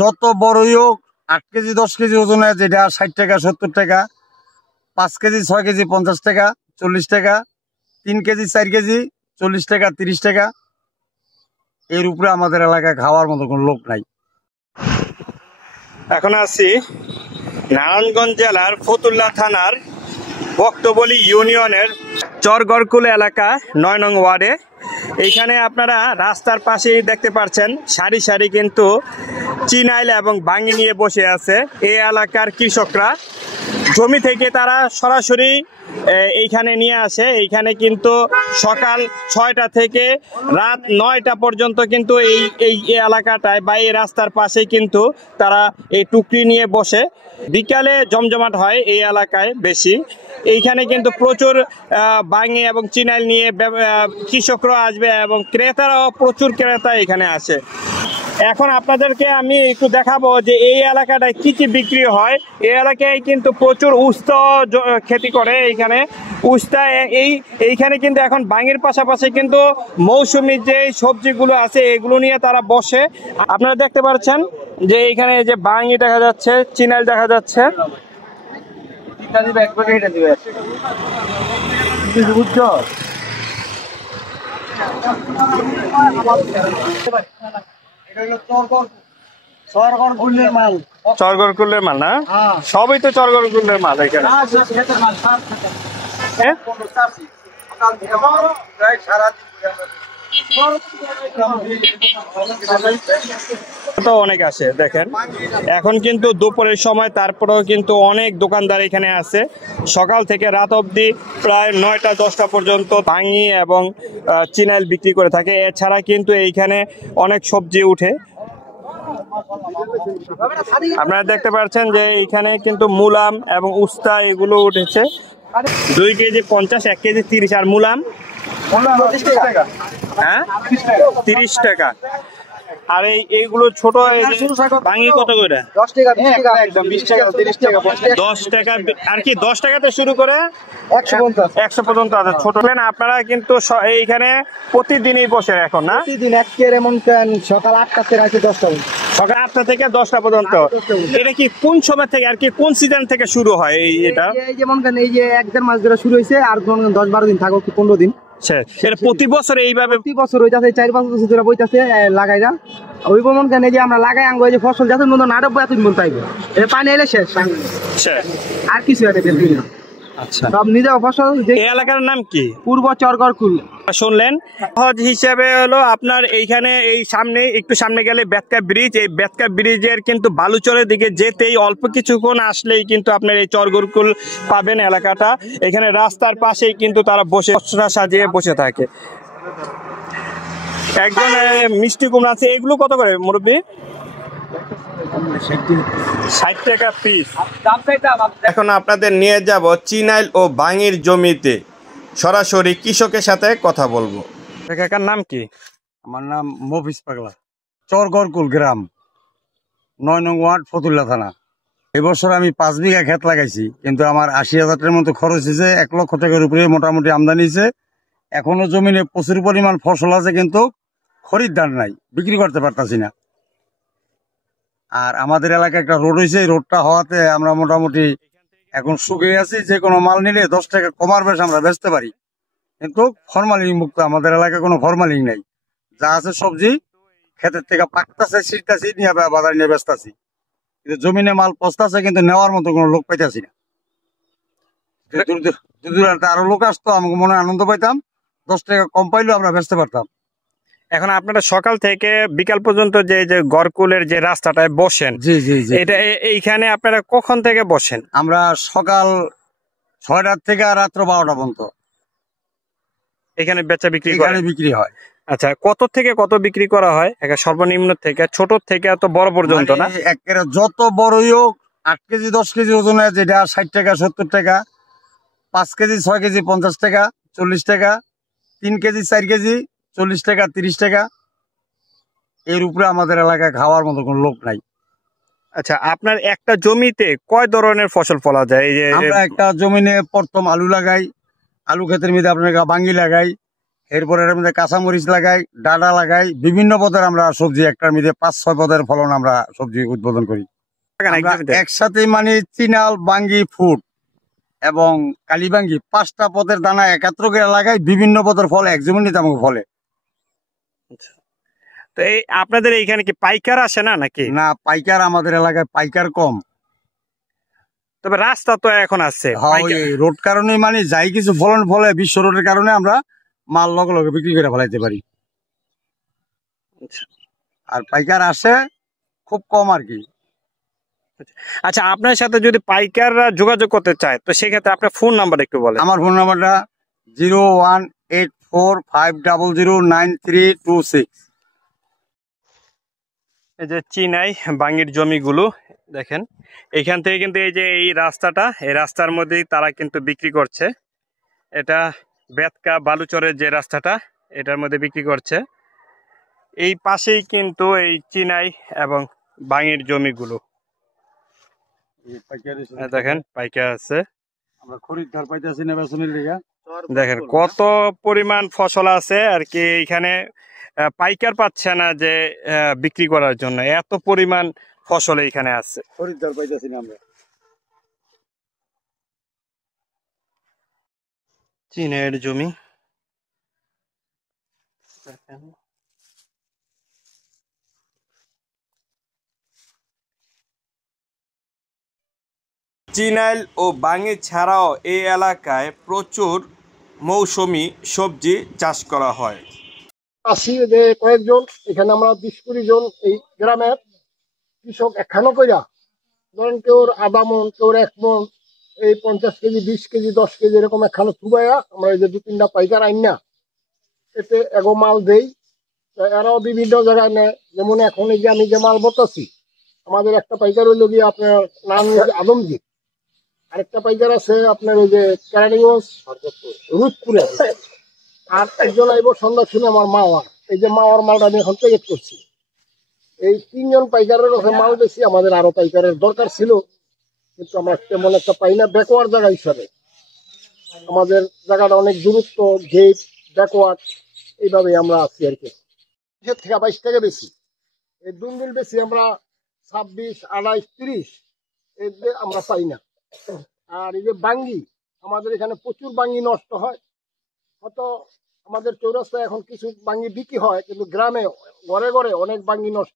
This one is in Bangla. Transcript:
যত বড়ই হোক 8 কেজি 10 কেজি ওজনে যেটা 60 টাকা 70 টাকা, 5 কেজি 6 কেজি 50 টাকা 40 টাকা, 3 কেজি 4 কেজি 40 টাকা 30 টাকা। এর উপরে আমাদের এলাকায় খাওয়ার মতো কোনো লোক নাই। এখন আছি নারায়ণগঞ্জ জেলার ফতুল্লা থানার বক্তবলী ইউনিয়নের চরগড়কুল এলাকা 9 নং ওয়ার্ডে। এইখানে আপনারা রাস্তার পাশেই দেখতে পাচ্ছেন সারি সারি কিন্তু চিনাইল এবং বাঙ্গি নিয়ে বসে আছে। এই এলাকার কৃষকরা জমি থেকে তারা সরাসরি এইখানে নিয়ে আসে। এইখানে কিন্তু সকাল 6টা থেকে রাত 9টা পর্যন্ত কিন্তু এই এলাকাটায় বা এই রাস্তার পাশে কিন্তু তারা এই টুকরি নিয়ে বসে। বিকালে জমজমাট হয় এই এলাকায় বেশি। এইখানে কিন্তু প্রচুর বাঙ্গি এবং চিনাইল নিয়ে কৃষকরা আসবে এবং ক্রেতারাও প্রচুর ক্রেতা এখানে আসে। এখন আপনাদেরকে আমি একটু দেখাবো যে এই এলাকাটায় কি কি বিক্রি হয়। এই এলাকায় কিন্তু প্রচুর উস্তা খেতি করে। এইখানে উস্তা এইখানে কিন্তু এখন বাঙ্গির পাশাপাশি কিন্তু মৌসুমী যে সবজিগুলো আছে এগুলো নিয়ে তারা বসে। আপনারা দেখতে পাচ্ছেন যে এইখানে যে বাঙ্গি দেখা যাচ্ছে, চিনাইল দেখা যাচ্ছে। চরগড়কুলের মাল না? সবই তো চরগড়কুলের মাল এখানে। তো অনেক আসে দেখেন। এখন কিন্তু দুপুরের সময়, তারপরেও কিন্তু অনেক দোকানদার এখানে আছে। সকাল থেকে রাত অবধি প্রায় 9টা 10টা পর্যন্ত ভাঙি এবং চিনাইল বিক্রি করে থাকে। এছাড়া কিন্তু এইখানে অনেক সবজি উঠে। আপনারা দেখতে পাচ্ছেন যে এইখানে কিন্তু মুলাম এবং উস্তা এগুলো উঠেছে। 2 কেজি 50, 1 কেজি 30। আর মুলাম হ্যাঁ 30 টাকা। আর এইগুলো ছোট ভাঙি কত করে? 10 টাকা 20 টাকা একদম 20 টাকা 30 টাকা 10 টাকা। আর কি 10 টাকাতে শুরু করে 100 পর্যন্ত আছে ছোট। আপনারা কিন্তু এইখানে প্রতিদিনই বসে এখন না? প্রতিদিন এমন সকাল 8টা থেকে রাতে 10টা পর্যন্ত। সকাল 8টা থেকে 10টা পর্যন্ত। এটা কি কোন সময় থেকে আর কি কোন সিজন থেকে শুরু হয় এটা? এই যেমন এই যে 1-1.5 মাস ধরে শুরু হয়েছে, আর 10-12 দিন থাকো, 15 দিন। প্রতি বছর এইভাবে প্রতি বছর হইতাছে, 4-5 বছর ধরে বইতাছে লাগাইরা। ওই মন কেন যে আমরা লাগাই আঙ্গ যে ফসল যাতে নতুন আরো এতদিন বলতে আইবে, পানি এলে শেষ আর কিছু না। আচ্ছা, সব নিজে ফসল। এই এলাকার নাম কি? পূর্ব চরগড়কুল। শুনলেন সহজ হিসেবে হলো আপনার এইখানে এই সামনে একটু সামনে গেলে বেতকা ব্রিজ। এই বেতকা ব্রিজের কিন্তু বালুচরের দিকে যেতেই অল্প কিছুক্ষণ আসলেই কিন্তু আপনার এই চরগড়কুল পাবেন এলাকাটা। এখানে রাস্তার পাশেই কিন্তু তারা বসে সাজিয়ে বসে থাকে। একজন মিষ্টি কুমড়া আছে। এগুলো কত করে মুরব্বী? 60 টাকা পিস। এখন আপনাদের নিয়ে যাব চিনাইল ও বাঙ্গির জমিতে, সরাসরি কৃষকের সাথে কথা বলবো। কাকার নাম কি? আমার নাম মফিজ পাগলা, চরগড়কুল গ্রাম, 9 নং ওয়ার্ড, ফতুল্লা থানা। এবছর আমি 5 বিঘা ক্ষেত লাগাইছি, কিন্তু আমার 80,000 টাকার মতো খরচ হয়েছে। 1 লক্ষ টাকার উপরে মোটামুটি আমদানি হয়েছে। এখনো জমিনে প্রচুর পরিমাণ ফসল আছে, কিন্তু খরিদ্দার নাই, বিক্রি করতে পারতাছি না। আর আমাদের এলাকায় একটা রোড হয়েছে, এই রোডটা হওয়াতে আমরা মোটামুটি এখন সুখে আছি। যে কোনো মাল নিলে 10 টাকা কমার বেশ আমরা বেচতে পারি, কিন্তু ফরমালিন মুক্ত আমাদের এলাকায় কোনো ফরমালিন নাই। যা আছে সবজি ক্ষেতের থেকে পাকতাছে, ছিটতাছি, নিয়ে বাজার নিয়ে বেচতাছি। কিন্তু জমিনে মাল পচতাছে, কিন্তু নেওয়ার মতো কোনো লোক পাইতাছি না। আরো লোক আসতো, আমাকে মনে আনন্দ পাইতাম। 10 টাকা কম পাইলেও আমরা বেচতে পারতাম। এখন আপনারা সকাল থেকে বিকাল পর্যন্ত যে গড়কুলের যে রাস্তাটায় বসেন, জি জি জি, এটা এইখানে আপনারা কখন থেকে বসেন? আমরা সকাল 6টার থেকে রাত্র 12টা পর্যন্ত এখানে বেচা বিক্রি বিক্রি হয়। আচ্ছা, কত থেকে কত বিক্রি করা হয়? সর্বনিম্ন থেকে ছোট থেকে এত বড় পর্যন্ত না? একেবারে যত বড়ই হোক 8 কেজি 10 কেজি ওজনে যেটা 60 টাকা 70 টাকা, 5 কেজি 6 কেজি 50 টাকা 40 টাকা, 3 কেজি 4 কেজি 40 টাকা 30 টাকা। এর উপরে আমাদের এলাকায় খাওয়ার মতো কোনো লোক নাই। আচ্ছা, আপনার একটা জমিতে কয় ধরনের ফসল ফলা যায়? এই যে আমরা একটা জমিনে প্রথম আলু লাগাই, আলু ক্ষেতের মধ্যে আপনার বাঙ্গি লাগাই, এরপরে এর মধ্যে কাঁচামরিচ লাগাই, ডাঁটা লাগাই, বিভিন্ন পদের আমরা সবজি, একটার মধ্যে 5-6 পদের ফলন আমরা সবজি উৎপাদন করি। আমরা একসাথে মানে চিনাল, বাঙ্গি, ফুট এবং কালীবাঙ্গি 5টা পদের দানা একাত্র করে লাগাই, বিভিন্ন পদের ফল এক জমিতে আমাকে ফলে। তো এই আপনাদের এইখানে কি পাইকার আসে না নাকি? না, পাইকার আমাদের এলাকায় পাইকার কম, তবে রাস্তা তো এখন আছে। রোড কারণে মানে যাই কিছু ফলন ফলে, বিশ্ব রোডের কারণে আমরা মাল লগে লগে বিক্রি করে ফেলাইতে পারি। আর পাইকার আসে খুব কম আর কি। আচ্ছা, আপনার সাথে যদি পাইকাররা যোগাযোগ করতে চায় তো সেক্ষেত্রে আপনার ফোন নাম্বার একটু বলেন। আমার ফোন নাম্বারটা 01845009326। এই যে চিনাই বাঙ্গির জমিগুলো দেখেন, এখান থেকে কিন্তু এই যে এই রাস্তাটা, এই রাস্তার মধ্যেই তারা কিন্তু বিক্রি করছে। এটা বেতকা বালুচরের যে রাস্তাটা, এটার মধ্যে বিক্রি করছে। এই পাশেই কিন্তু এই চিনাই এবং বাঙ্গির জমিগুলো দেখেন, পাইকার আছে। আমরা খরিদ্দার পাইতেছি না বেচনের লিগা। দেখেন কত পরিমাণ ফসল আছে আর কি, এখানে পাইকার পাচ্ছে না যে বিক্রি করার জন্য, এত পরিমাণ ফসল এখানে আছে। খরিদ্দার পাইতেছি না আমরা। চীনের জমি দেখেন। চিনাইল ও বাঙ্গি ছাড়াও এই এলাকায় প্রচুর মৌসুমী সবজি চাষ করা হয়। আসি যে কয়েকজন এখানে আমরা 20-20 জন এই গ্রামের কৃষক একখানো কইরা, ধরেন কেউ আধা মন, কেউ 1 মন, এই 50 কেজি, 20 কেজি, 10 কেজি এরকম একখানো থুবাইয়া আমরা এই যে 2-3টা পাইকার আইন না, এতে এগো মাল দেই। এরাও বিভিন্ন জায়গায় নেয়। যেমন এখন এই যে আমি যে মাল বলতেছি, আমাদের একটা পাইকার হইল গিয়ে আপনার নাম আদমজি, আরেকটা পাইকার আছে আপনার ওই যে কেরানীগঞ্জ রুদপুরে, আর একজন আইব সন্ধ্যা শুনে আমার মাওয়া। এই যে মাওয়ার মালটা আমি এখন প্যাকেট করছি। এই 3 জন পাইকারের কাছে মাল বেশি, আমাদের আরো পাইকারের দরকার ছিল, কিন্তু আমরা তেমন একটা পাই না ব্যাকওয়ার্ড জায়গা হিসাবে। আমাদের জায়গাটা অনেক দূরত্ব, গেট, ব্যাকওয়ার্ড, এইভাবে আমরা আছি আর কি। 20 থেকে 22 টাকা বেশি, এই দুনদিন বেশি আমরা 26, 28, 30 এই আমরা পাই না। আর এই যে বাঙ্গি, আমাদের এখানে প্রচুর বাঙ্গি নষ্ট হয়। হয়তো আমাদের চৌরাস্তায় এখন কিছু বাঙ্গি বিক্রি হয়, কিন্তু গ্রামে ঘরে ঘরে অনেক বাঙ্গি নষ্ট।